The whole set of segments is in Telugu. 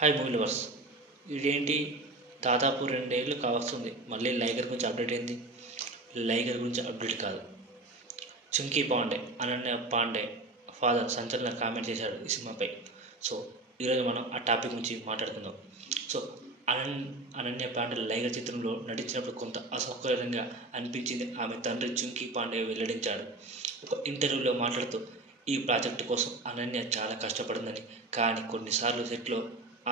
Hi movie lovers. ఇదేంటి దాదాపు 2 ఏళ్ళు కావస్తుంది, మళ్ళీ లైగర్ గురించి అప్డేట్ ఏంది? లైగర్ గురించి అప్డేట్ కాదు, చుంకీ పాండే అనన్య పాండే ఫాదర్ సంచలన కామెంట్ చేశాడు ఈ సినిమాపై. సో ఈరోజు మనం ఆ టాపిక్ గురించి మాట్లాడుకుందాం. సో అనన్య పాండే లైగర్ చిత్రంలో నటించినప్పుడు కొంత అసౌకర్యంగా అనిపించింది ఆమె తండ్రి చుంకీ పాండే వెల్లడించాడు. ఒక ఇంటర్వ్యూలో మాట్లాడుతూ ఈ ప్రాజెక్టు కోసం అనన్య చాలా కష్టపడిందని, కానీ కొన్నిసార్లు సెట్లో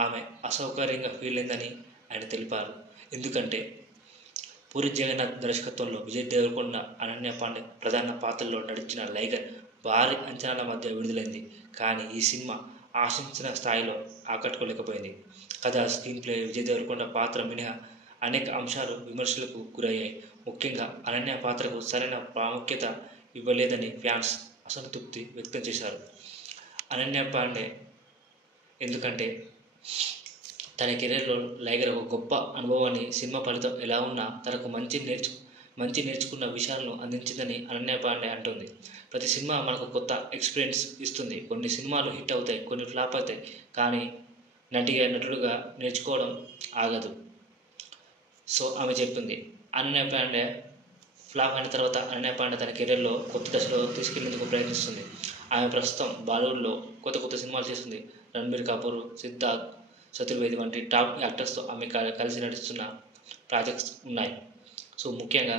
ఆమె అసౌకర్యంగా ఫీల్ అయిందని ఆయన తెలిపారు. ఎందుకంటే పూరి జగన్నాథ్ దర్శకత్వంలో విజయ్ దేవరకొండ, అనన్య పాండే ప్రధాన పాత్రల్లో నటించిన లైగర్ భారీ అంచనాల మధ్య విడుదలైంది. కానీ ఈ సినిమా ఆశించిన స్థాయిలో ఆకట్టుకోలేకపోయింది. కథ, స్క్రీన్ ప్లే, విజయ్ దేవరకొండ పాత్ర మినహా అనేక అంశాలు విమర్శలకు గురయ్యాయి. ముఖ్యంగా అనన్య పాత్రకు సరైన ప్రాముఖ్యత ఇవ్వలేదని ఫ్యాన్స్ అసంతృప్తి వ్యక్తం చేశారు. అనన్య పాండే ఎందుకంటే తన కెరీర్లో లైగర్ ఒక గొప్ప అనుభవాన్ని, సినిమా ఫలితం ఎలా ఉన్నా తనకు మంచి నేర్చుకున్న విషయాలను అందించిందని అనన్య పాండే అంటుంది. ప్రతి సినిమా మనకు కొత్త ఎక్స్పీరియన్స్ ఇస్తుంది. కొన్ని సినిమాలు హిట్ అవుతాయి, కొన్ని ఫ్లాప్ అవుతాయి, కానీ నటుడుగా నేర్చుకోవడం ఆగదు. సో ఆమె చెప్తుంది. అనన్య పాండే ఫ్లాప్ అయిన తర్వాత అనన్య పాండే తన కెరీర్లో కొత్త దశలో తీసుకెళ్లేందుకు ప్రయత్నిస్తుంది. ఆమె ప్రస్తుతం బాలీవుడ్లో కొత్త సినిమాలు చేస్తుంది. రణబీర్ కపూర్, సిద్ధార్థ్, చతుర్వేది వంటి టాప్ యాక్టర్స్తో ఆమె కలిసి నటిస్తున్న ప్రాజెక్ట్స్ ఉన్నాయి. సో ముఖ్యంగా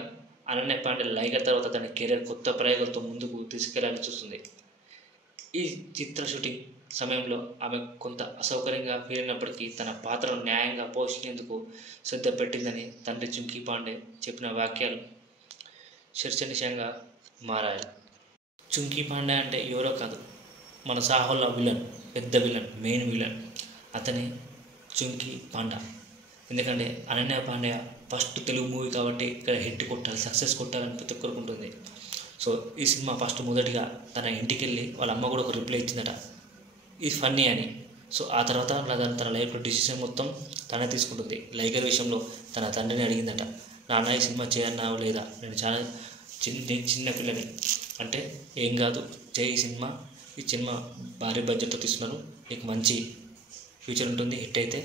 అనన్య పాండే లైగర్ తర్వాత తన కెరీర్ కొత్త ప్రయోగాలతో ముందుకు తీసుకెళ్లాలని చూస్తుంది. ఈ చిత్ర షూటింగ్ సమయంలో ఆమె కొంత అసౌకర్యంగా ఫీల్ అయినప్పటికీ తన పాత్రను న్యాయంగా పోషించేందుకు శ్రద్ధ పెట్టిందని తండ్రి చుంకీ పాండే చెప్పిన వాక్యాలు చర్చనీయాంశంగా మారాయి. చుంకీ పాండే అంటే ఎవరో కాదు, మన సాహోలో విలన్, పెద్ద విలన్, మెయిన్ విలన్ అతనే చుంకీ పాండా. ఎందుకంటే అనన్య పాండే ఫస్ట్ తెలుగు మూవీ కాబట్టి ఇక్కడ హిట్ కొట్టాలి, సక్సెస్ కొట్టాలని ప్రతి ఒక్కరికి ఉంటుంది. సో ఈ సినిమా మొదటిగా తన ఇంటికి వెళ్ళి వాళ్ళ అమ్మ కూడా ఒక రిప్లై ఇచ్చిందట, ఇది ఫన్నీ అని. సో ఆ తర్వాత తన లైఫ్లో డిసిషన్ మొత్తం తనే తీసుకుంటుంది. లైగర్ విషయంలో తన తండ్రిని అడిగిందట, నాన్న ఈ సినిమా చేయన్నావు లేదా, నేను చాలా చిన్న పిల్లని అంటే, ఏం కాదు చేయి ఈ సినిమా భారీ బడ్జెట్తో తీస్తున్నాను, నీకు మంచి ఫ్యూచర్ ఉంటుంది, హిట్ అయితే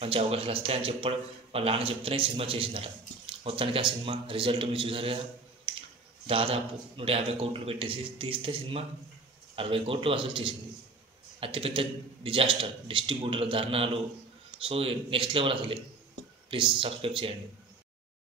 మంచి అవకాశాలు వస్తాయని చెప్పడం వాళ్ళ నాన్న చెప్తేనే సినిమా చేసిందట. మొత్తానికి ఆ సినిమా రిజల్ట్ మీరు చూసారు కదా, దాదాపు 150 కోట్లు పెట్టేసి తీస్తే సినిమా 60 కోట్లు వసూలు చేసింది. అతిపెద్ద డిజాస్టర్, డిస్ట్రిబ్యూటర్ల ధర్నాలు. సో నెక్స్ట్ లెవెల్ అసలే. ప్లీజ్ సబ్స్క్రైబ్ చేయండి.